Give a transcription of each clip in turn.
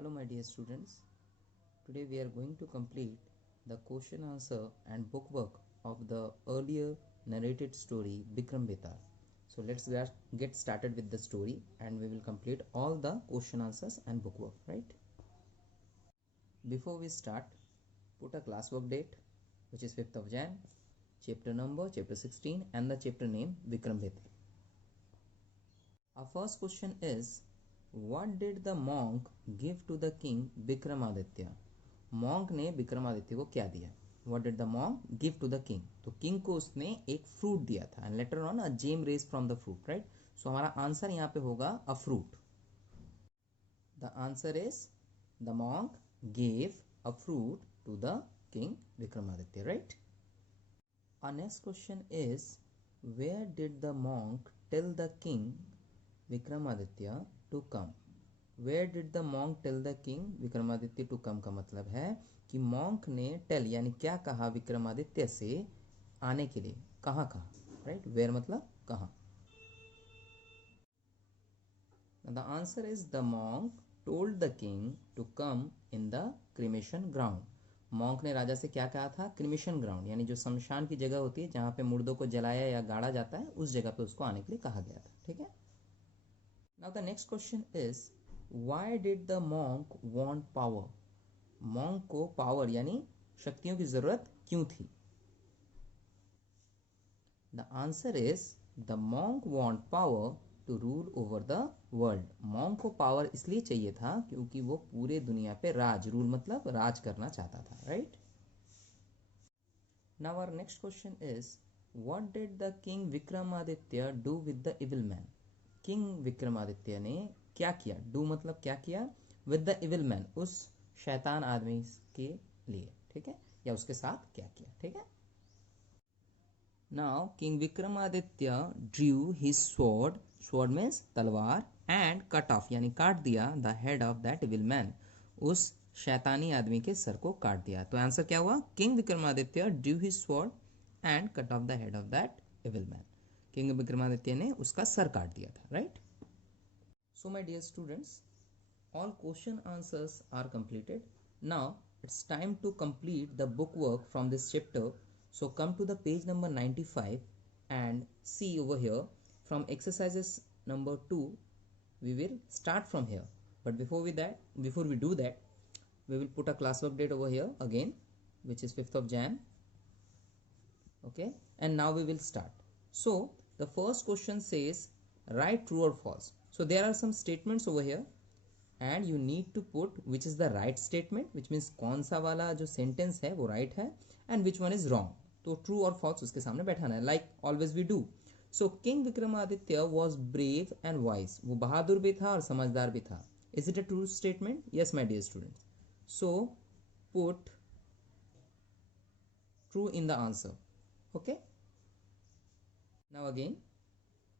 Hello my dear students, today we are going to complete the question answer and bookwork of the earlier narrated story Bikram Betar. So let's get started with the story and we will complete all the question answers and bookwork, right? Before we start, put a classwork date which is 5th of Jan, chapter number chapter 16 and the chapter name Bikram Betar. Our first question is, what did the monk give to the king Vikramaditya? monk ने विक्रमादित्य को क्या दिया? What did the monk give to the king? तो king को उसने एक फ्रूट दिया था and later on a gem raised from the fruit, right? So हमारा आंसर यहाँ पे होगा a fruit. The answer is the monk gave a fruit to the king Vikramaditya, right? Our next question is, where did the monk tell the king Vikramaditya to come? Where did the monk tell the king Vikramaditya to come का मतलब है कि monk ने tell यानी क्या कहा विक्रमादित्य से आने के लिए, कहाँ कहा, right? Where मतलब कहाँ. The answer is the monk told the king to come in the cremation ground. monk ने राजा से क्या कहा था? cremation ground यानी जो शमशान की जगह होती है जहाँ पे मुर्दों को जलाया या गाड़ा जाता है, उस जगह पे उसको आने के लिए कहा गया था. ठीक है. Now the next question is, why did the monk want power? monk को power यानी शक्तियों की जरूरत क्यों थी? The answer is the monk want power to rule over the world. monk को power इसलिए चाहिए था क्योंकि वो पूरे दुनिया पे राज, रूल मतलब राज करना चाहता था, right? Now our next question is, what did the king Vikramaditya do with the evil man? King Vikramaditya ने क्या किया? डू मतलब क्या किया? विद द इविल मैन, उस शैतान आदमी के लिए, ठीक है, या उसके साथ क्या किया? ठीक है. Now king Vikramaditya drew his sword, sword means तलवार, एंड कट ऑफ यानी काट दिया the head of that evil man, उस शैतानी आदमी के सर को काट दिया. तो आंसर क्या हुआ? King Vikramaditya drew his sword and cut off the head of that evil man. King Vikramaditya ने उसका सर काट दिया था, right? So my dear students, all question answers are completed. Now it's time to complete the book work from this chapter. So come to the page number 95 and see over here from exercises number 2. we will start from here, but before we do that, we will put a classwork date over here again, which is 5th of Jan. Okay, and now we will start. So the first question says write true or false. So there are some statements over here and you need to put which is the right statement, which means कौन सा वाला जो sentence है वो right है, and which one is wrong. तो true और false उसके सामने बैठाना है, like always we do. So King Vikramaditya was brave and wise. वो बहादुर भी था और समझदार भी था. Is it a true statement? Yes, my dear students. So put true in the answer. Okay. Now again,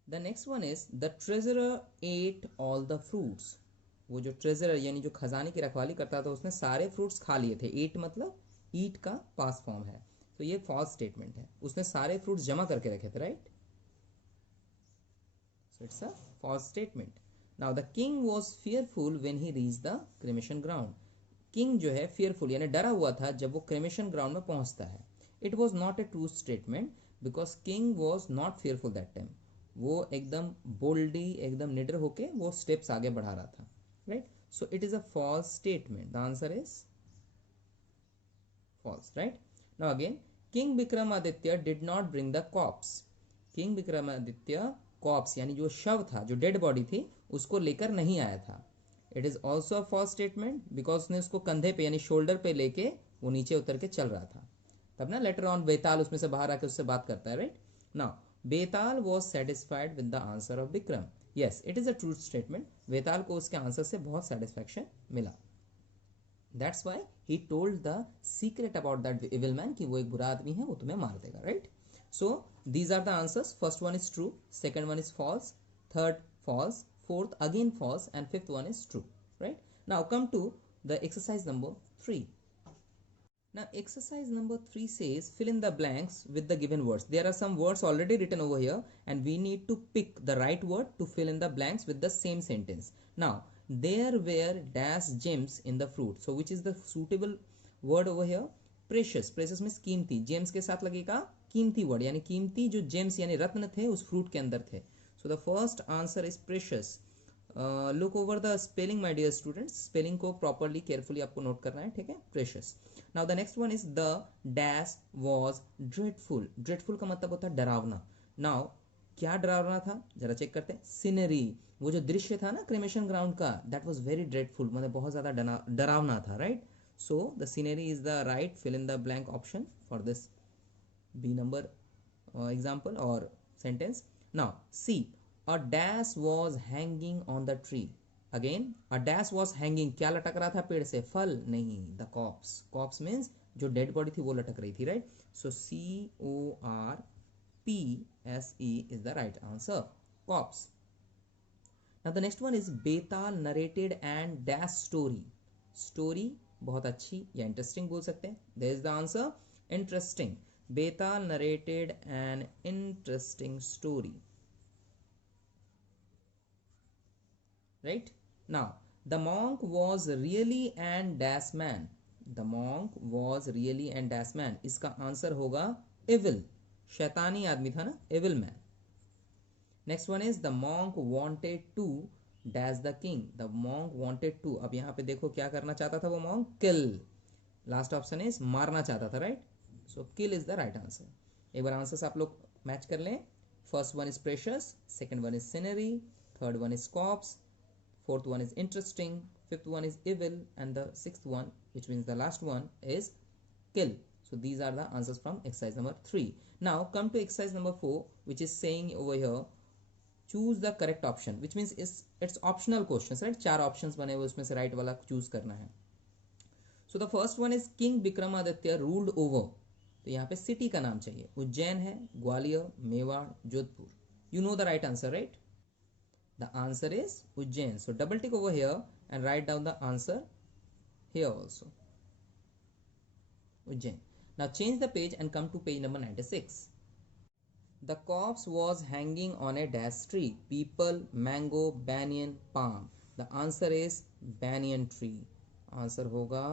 the next one is the treasurer ate all the fruits. वो जो treasurer यानी जो खजाने की रखवाली करता था उसने सारे fruits खा लिए थे. ate मतलब eat का past form है, तो ये false statement है. उसने सारे fruits जमा करके रखे थे, right? So it's a false statement. Now the king was fearful when he reached the cremation ground. king जो है fearful यानी डरा हुआ था जब वो cremation ground में पहुंचता है. It was not a true statement because king was not fearful that time. वो एकदम boldly, एकदम निडर होके वो steps आगे बढ़ा रहा था, right? So it is a false statement. The answer is false, right? Now again, King Vikramaditya did not bring the corpse. King Vikramaditya corpse यानी जो शव था, जो dead body थी, उसको लेकर नहीं आया था. It is also a false statement because उसने उसको कंधे पे यानी shoulder पे लेके वो नीचे उतर के चल रहा था. तब ना लेटर ऑन बेताल उसमें से बाहर आके उससे बात करता है, right? Now Betal was satisfied with the answer of Vikram. Yes, it is a true statement. Betal को उसके आंसर से बहुत सेटिस्फैक्शन मिला. That's why he told the secret about that evil man कि वो एक बुरा आदमी है, वो तुम्हें मार देगा, right? So these are the answers. First one is true, second one is false, third false, fourth again false and fifth one is true, right? Now come to the exercise number 3. Now exercise number 3 says fill in the blanks with the given words. There are some words already written over here and we need to pick the right word to fill in the blanks with the same sentence. Now there were dash gems in the fruit. So which is the suitable word over here? Precious. Precious means कीमती. Gems के साथ लगेगा कीमती वर्ड, यानी कीमती जो जेम्स यानी रत्न थे उस फ्रूट के अंदर थे. So the first answer is precious. Look over the spelling my dear students. Spelling को प्रॉपरली केयरफुली आपको नोट करना है, ठीक है? Precious. Now the next one is the dash was dreadful. Dreadful का मतलब होता है डरावना. नाउ क्या डरावना था, जरा चेक करते हैं. सीनरी, वो जो दृश्य था ना क्रेमेशन ग्राउंड का, दैट वाज वेरी ड्रेडफुल, मतलब बहुत ज्यादा डरावना था, right? So the scenery is the right fill in the blank option for this B number example और sentence. Now see, a dash was hanging on the tree. Again a dash was hanging, क्या लटक रहा था पेड़ से? फल नहीं, the corpse. Corpse means जो डेड बॉडी थी वो लटक रही थी, राइट? सो CORPSE is the right answer. Corpse. Now the next one is Betal narrated and dash story. Story बहुत अच्छी या interesting बोल सकते हैं. There is the answer interesting. Betal narrated an interesting story. Right? Now the monk was really an dash man. The monk was really an dash man. इसका answer होगा evil. शैतानी आदमी था ना, evil man. Next one is the monk wanted to dash the king. The monk wanted to, अब यहां पे देखो क्या करना चाहता था वो monk? Kill. Last option is मारना चाहता था, right? So kill is the right answer. एक बार आंसर्स आप लोग मैच कर लें. First one is precious, second one is scenery, third one is cops, fourth one is interesting, fifth one is evil, and the sixth one which means the last one is kill. So these are the answers from exercise number 3. Now come to exercise number 4, which is saying over here choose the correct option, which means it's optional questions, right? 4 options बने हुए, उसमें से right वाला choose करना है. So the first one is King Vikramaditya ruled over. तो यहाँ पे सिटी का नाम चाहिए. उज्जैन है, ग्वालियर, मेवाड़, Jodhpur. You know the right answer, right? The answer is Ujjain. So double tick over here and write down the answer here also. Ujjain. Now change the page and come to page number 96. The corpse was hanging on a dash tree. People, mango, banyan, palm. The answer is banyan tree. Answer hoga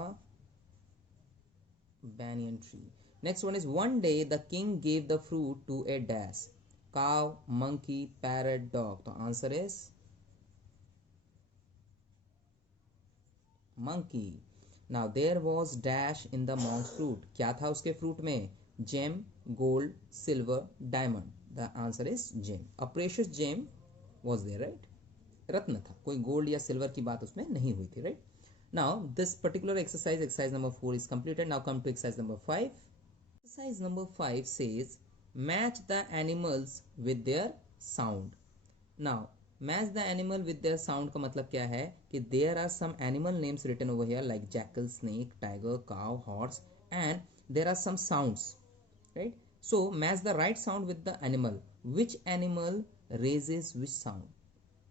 banyan tree. Next one is one day the king gave the fruit to a dash. Cow, monkey, parrot, dog. The answer is monkey. Now there was dash in the monk's fruit. क्या था उसके फ्रूट में? Gem, gold, silver, diamond. The answer is gem. A precious gem was there, right? रत्न था, कोई गोल्ड या सिल्वर की बात उसमें नहीं हुई थी, right? Now this particular exercise, exercise number 4 is completed. Now come to exercise number 5. Exercise number 5 says match the animals with their sound. Now match the animal with their sound का मतलब क्या है कि there are some animal names written over here like jackal, snake, tiger, cow, horse, and there are some sounds, right? So match the right sound with the animal. Which animal raises which sound?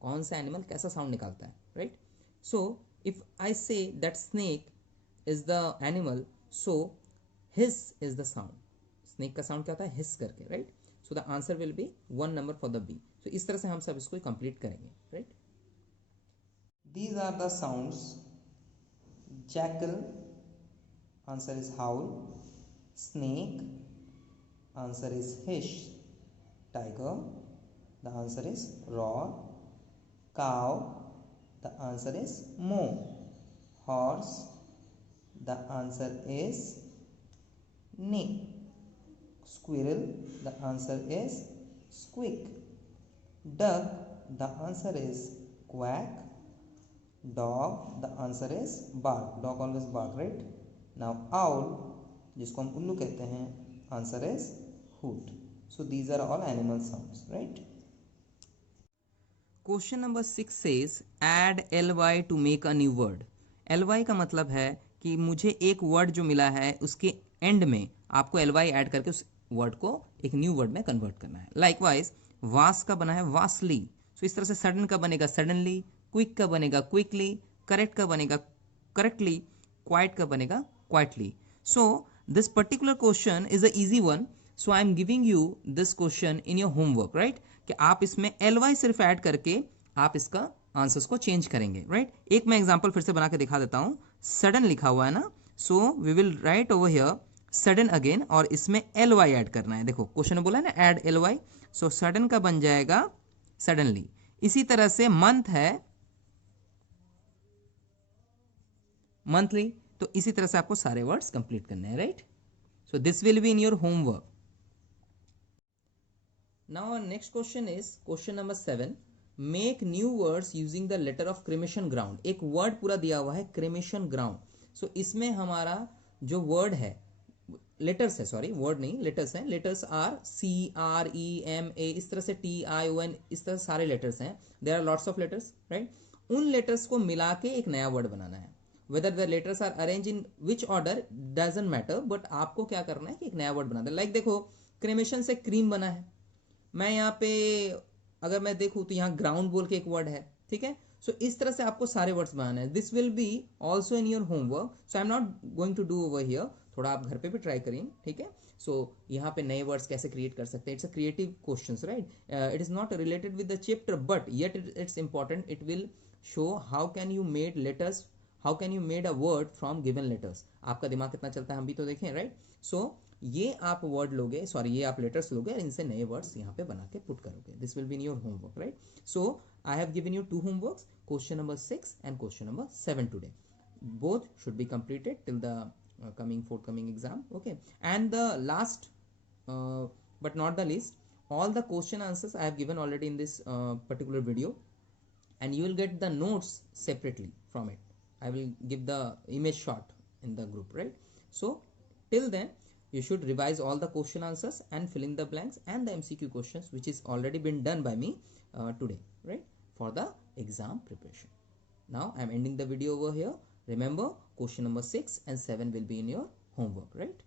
कौन सा एनिमल कैसा साउंड निकालता है, राइट? सो if I say that snake is the animal, so hiss is the sound. Snake का sound क्या होता है? Hiss करके, right? So the answer will be 1 number for the B. तो इस तरह से हम सब इसको कंप्लीट करेंगे, right? These are the sounds. Jackal, answer is howl. Snake, answer is hiss. Tiger, the answer is roar. Cow, the answer is moo. Horse, the answer is ने. Squirrel, the answer is squeak. Duck, the answer is quack. Dog, the answer is bark. Dog always bark, right? Now owl, जिसको हम उल्लू कहते हैं, answer is hoot. So these are all animal sounds, right? Question number 6 says add ly to make a new word. ly का मतलब है कि मुझे एक वर्ड जो मिला है उसके एंड में आपको ly ऐड करके उस वर्ड को एक न्यू वर्ड में कन्वर्ट करना है. लाइकवाइज वास का बना है वासली. सो इस तरह से सडन का बनेगा सडनली, क्विक का बनेगा क्विकली, करेक्ट का बनेगा करेक्टली, क्वाइट का बनेगा quietly. So this particular question is a easy one. So I am giving you this question in your homework, right? कि आप इसमें ly सिर्फ ऐड करके आप इसका आंसर्स को चेंज करेंगे, राइट। एक मैं एग्जांपल फिर से बना के दिखा देता हूँ। सडन लिखा हुआ है ना, so we will write over here sudden again, और इसमें एल वाई ऐड करना है। देखो क्वेश्चन में बोला है ना add L Y, so sudden का बन जाएगा सडनली। इसी तरह से मंथ है मंथली, तो इसी तरह से आपको सारे वर्ड्स कंप्लीट करने हैं, right. So this will be in your homework. Now our next question is question number 7. Make new words using the letter of cremation ground. एक वर्ड पूरा दिया हुआ है cremation ground. So इसमें हमारा जो वर्ड है, लेटर्स है, सॉरी वर्ड नहीं, लेटर्स हैं। Letters are C R E M A, इस तरह से टी आई ओ एन, इस तरह सारे लेटर्स हैं। There are lots of letters, right. उन लेटर्स को मिला के एक नया वर्ड बनाना है। Whether the letters are arrange in which order doesn't matter, but आपको क्या करना है कि एक नया वर्ड बनाना है। लाइक देखो, क्रेमेशन से क्रीम बना है। मैं यहाँ पे अगर मैं देखूँ तो यहाँ ग्राउंड बोल के एक वर्ड है, ठीक है। सो इस तरह से आपको सारे वर्ड्स बनाने हैं। This will be also in your homework, so I am not going to do over here. थोड़ा आप घर पे भी ट्राई करिए, ठीक है। सो यहाँ पे नए वर्ड्स कैसे क्रिएट कर सकते हैं, it's a creative questions, right. It is not related with the chapter, but yet it's important. It will show how can you made letters, how can you made a word from given letters. आपका दिमाग कितना चलता है हम भी तो देखें, राइट। सो ये आप वर्ड लोगे, सॉरी ये आप लेटर्स लोगे और इनसे नए वर्ड्स यहाँ पे बना के पुट करोगे। This will be in your homework, right. So I have given you 2 homeworks, question number 6 and question number 7 today. Both should be completed till the forthcoming exam, okay. And the last but not the least, all the question answers I have given already in this particular video, and you will get the notes separately from it. I will give the image shot in the group, right. So till then you should revise all the question answers and fill in the blanks and the MCQ questions, which is already been done by me today, right, for the exam preparation. Now I am ending the video over here. Remember, question number 6 and 7 will be in your homework, right.